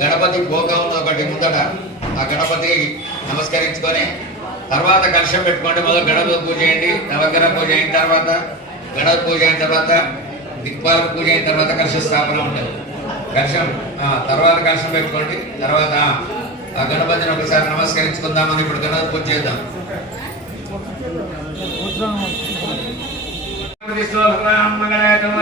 గణపతి భోగం ఒకటి ముందట ఆ గణపతి నమస్కరించుకొని తర్వాత కలశం పెట్టుకోండి మొదలు గణపతి పూజ చేయండి నవగ్రహ పూజ అయిన తర్వాత గణపతి పూజ అయిన తర్వాత దిక్పాల పూజ అయిన తర్వాత కలశ స్థాపన ఉంటుంది. కలశం తర్వాత కలుషం పెట్టుకోండి తర్వాత ఆ గణపతిని ఒకసారి నమస్కరించుకుందామని ఇప్పుడు గణపతి పూజ చేద్దాం.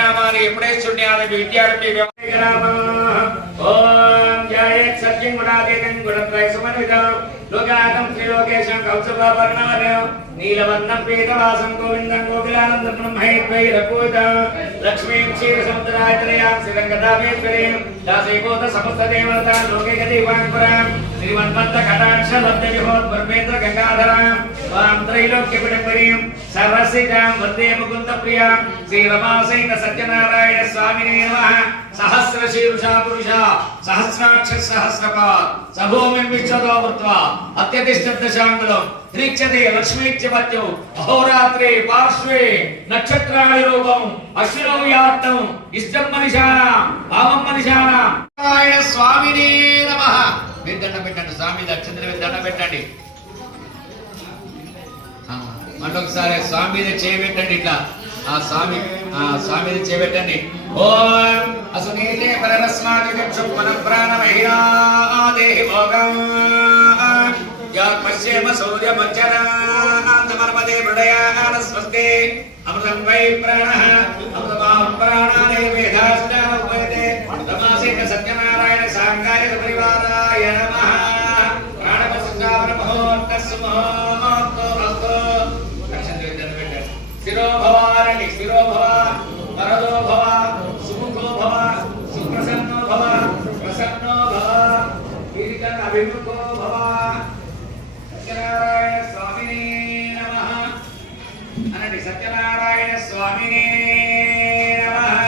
కారణామాని ఎప్పుడే శూన్యాలకు విద్యార్థి ఓం జయ సత్యం గుణాదేకం గుణత్రయ సమన్వితం. లోకాకం త్రిలోకేశం కౌసభావర్ణవరం నీలవర్ణం పీతవాసం గోవిందం గోకులానంద బ్రహ్మైర్వైరపూత లక్ష్మీం క్షీరసముద్రాయత్రయాం శ్రీరంగదామేశ్వరీం దాసైకోత సమస్త దేవతా లోకైక దీవాంకురాం శ్రీమన్మంత కటాక్ష లబ్ధ విహోత్ పరమేంద్ర గంగాధరాం వాం త్రైలోక్య పిడంబరీం సర్వసికాం వందే ముకుంద ప్రియాం శ్రీ రమాసైన సత్యనారాయణ స్వామినే నమః. సహస్ర శీర్షా పురుష సహస్రాక్ష సహస్రపాద్ సభూమిం విశ్వతో వృత్వా అత్యతిష్టదశాంగులం త్రీక్షతే లక్ష్మీత్యమత్యం అహోరాత్రే పార్శ్వే నక్షత్రాణి రూపం అశ్వినో వ్యాప్తం ఇష్టం మనిషాన భావం మనిషాన నారాయణ స్వామినే నమః. మీరు దండం పెట్టండి స్వామి దక్షిణ దండం పెట్టండి. మళ్ళొకసారి స్వామి చేయబెట్టండి ఇట్లా. ఆ స్వామి ఆ స్వామిని చేపెట్టండి. చేయబెట్టండి ఓం అసునీతే పరస్మాది చక్షు మన ప్రాణ మహిళాదేహి భోగం యా పశ్యేమ సూర్య మంచరాంతమర్మదే మృడయాన స్వస్తి అమృతం వై ప్రాణ అమృతమా ప్రాణాదే వేదాస్తాన ఉపయతే. రమాసేన సత్యనారాయణ సాంగాయ పరివారాయ నమః. ప్రాణపసుగావన మహోత్తస్సు మహోత్తో శిరోభవారణి శిరోభవ వరదో భవ సుముఖో భవ సుప్రసన్నో భవ ప్రసన్నో భవ కీర్తన అభిముఖో భవ. సత్యనారాయణ స్వామిని నమః. అనండి సత్యనారాయణ స్వామినే నమః.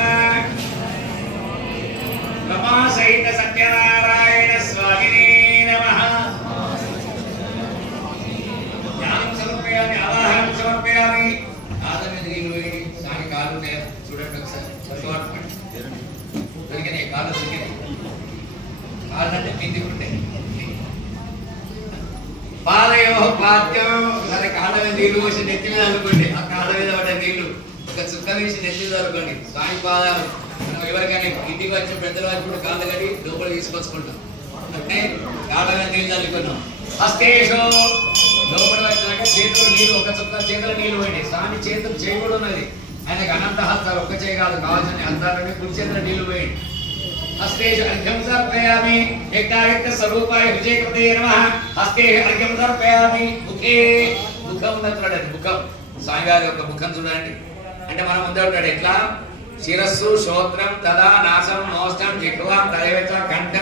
రమా సహిత సత్యనారాయణ స్వామినే నమః జ్ఞానం సమర్పయామి ఆవాహనం సమర్పయామి కాళ్ళ మీద నీళ్ళు వేయండి సాని కాళ్ళు ఉన్నాయా చూడండి దొరికినాయి కాళ్ళు దొరికినాయి అంటే ఉంటాయి పాదయో పాద్యం ఒకసారి కాళ్ళ మీద నీళ్ళు పోసి నెత్తి మీద అనుకోండి ఆ కాళ్ళ మీద పడ్డ ఒక చుక్క వేసి నెత్తి మీద అనుకోండి స్వామి పాదాలు మనం ఎవరికైనా ఇంటికి వచ్చి పెద్దలు వచ్చి కూడా కాళ్ళు కడి లోపల తీసుకొచ్చుకుంటాం అంటే కాళ్ళ మీద నీళ్ళు చల్లుకున్నాం హస్తేషో లోపల వచ్చినాక చేతులు నీళ్ళు ఒక చుక్క చేతుల నీళ్ళు పోయింది స్వామి చేతులు చేయి ఉన్నది. ఆయనకు అనంత హస్తాలు ఒక్క చేయి కాదు కావాల్సిన హస్తాలని కుడి నీళ్ళు పోయింది హస్తేషు అర్ఘ్యం సమర్పయామి యజ్ఞాయుక్త స్వరూపాయ విజయ విజయకృతే నమ. హస్తే అర్ఘ్యం సమర్పయామి ముఖే ముఖం ఉన్నది చూడండి ముఖం. స్వామివారి యొక్క ముఖం చూడండి. అంటే మనం ముందే ఉంటాడు ఎట్లా? శిరస్సు శ్రోత్రం తదా నాసం నోష్టం జిహ్వాం తలవేచ కంఠం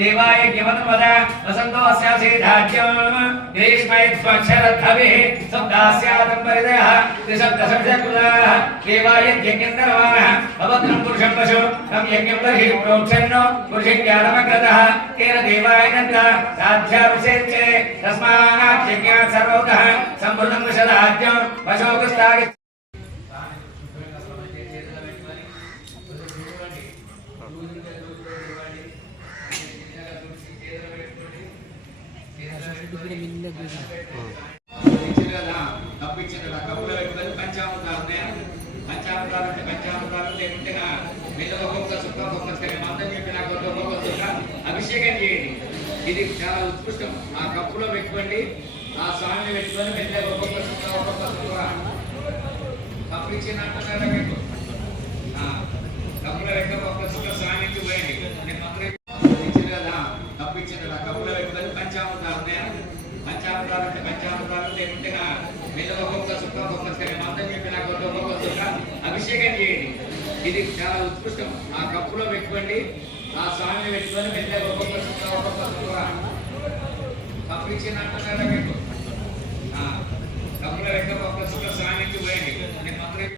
తత్పురుషేణ విజా దేవాయ జ్ఞమతపద వసంతో అస్యాసీధాజ్యం గ్రీష్మైత్స్వక్షరద్ధవిः శబ్దాస్యాదం పరిదయः త్రిశబ్దశబ్దకులాः దేవాయ యజ్ఞంతరవాణः భవద్రం పురుషం పశు తం యజ్ఞం బర్హి ప్రోక్షన్నో పురుషజ్ఞానమగ్రతः తేన దేవాయ నంద సాధ్యాభిషేచ్యే తస్మాత్ యజ్ఞాత్ సర్వతః సంవృతం విశదాజ్యం పశోకస్తాగి తప్పించిన కప్పులో పెట్టుకొని పంచామృతాలు ఉన్నాయా? పంచామృతాలు అంటే పంచామృతాలు లేకుంటే ఆ ఒక్కొక్క చుక్క ఒక్కొక్క చుక్క మందం చెప్పి నాకు ఒక్కొక్క చుక్క అభిషేకం చేయండి. ఇది చాలా ఉత్కృష్టం. ఆ కప్పులో పెట్టుకోండి ఆ స్వామిని పెట్టుకొని మెల్లగా ఒక్కొక్క చుక్క ఒక్కొక్క చుక్క కప్పు ఇచ్చినట్టున్నారా మీకు ఆ, కప్పులో పెట్ట ఒక్క చుక్క స్వామికి పోయండి. నేను మంత్రం ఇచ్చిన కదా కప్పు ఇచ్చిన కదా కప్పులో పెట్టుకొని పంచామృతాలు ఉన్నాయా పంచామృతాలు అంటే పంచామృతాలు లేకుంటే ఆ, మీద ఒక్కొక్క చుక్క ఒక్కొక్క మాత్రం ఇది చాలా ఉత్కృష్టం. ఆ కప్పులో పెట్టుకోండి. ఆ స్వామిని పెట్టుకొని మెల్లగా ఒక్కొక్క ఒక్కొక్క కప్పు ఇచ్చిన కప్పులో పెట్టక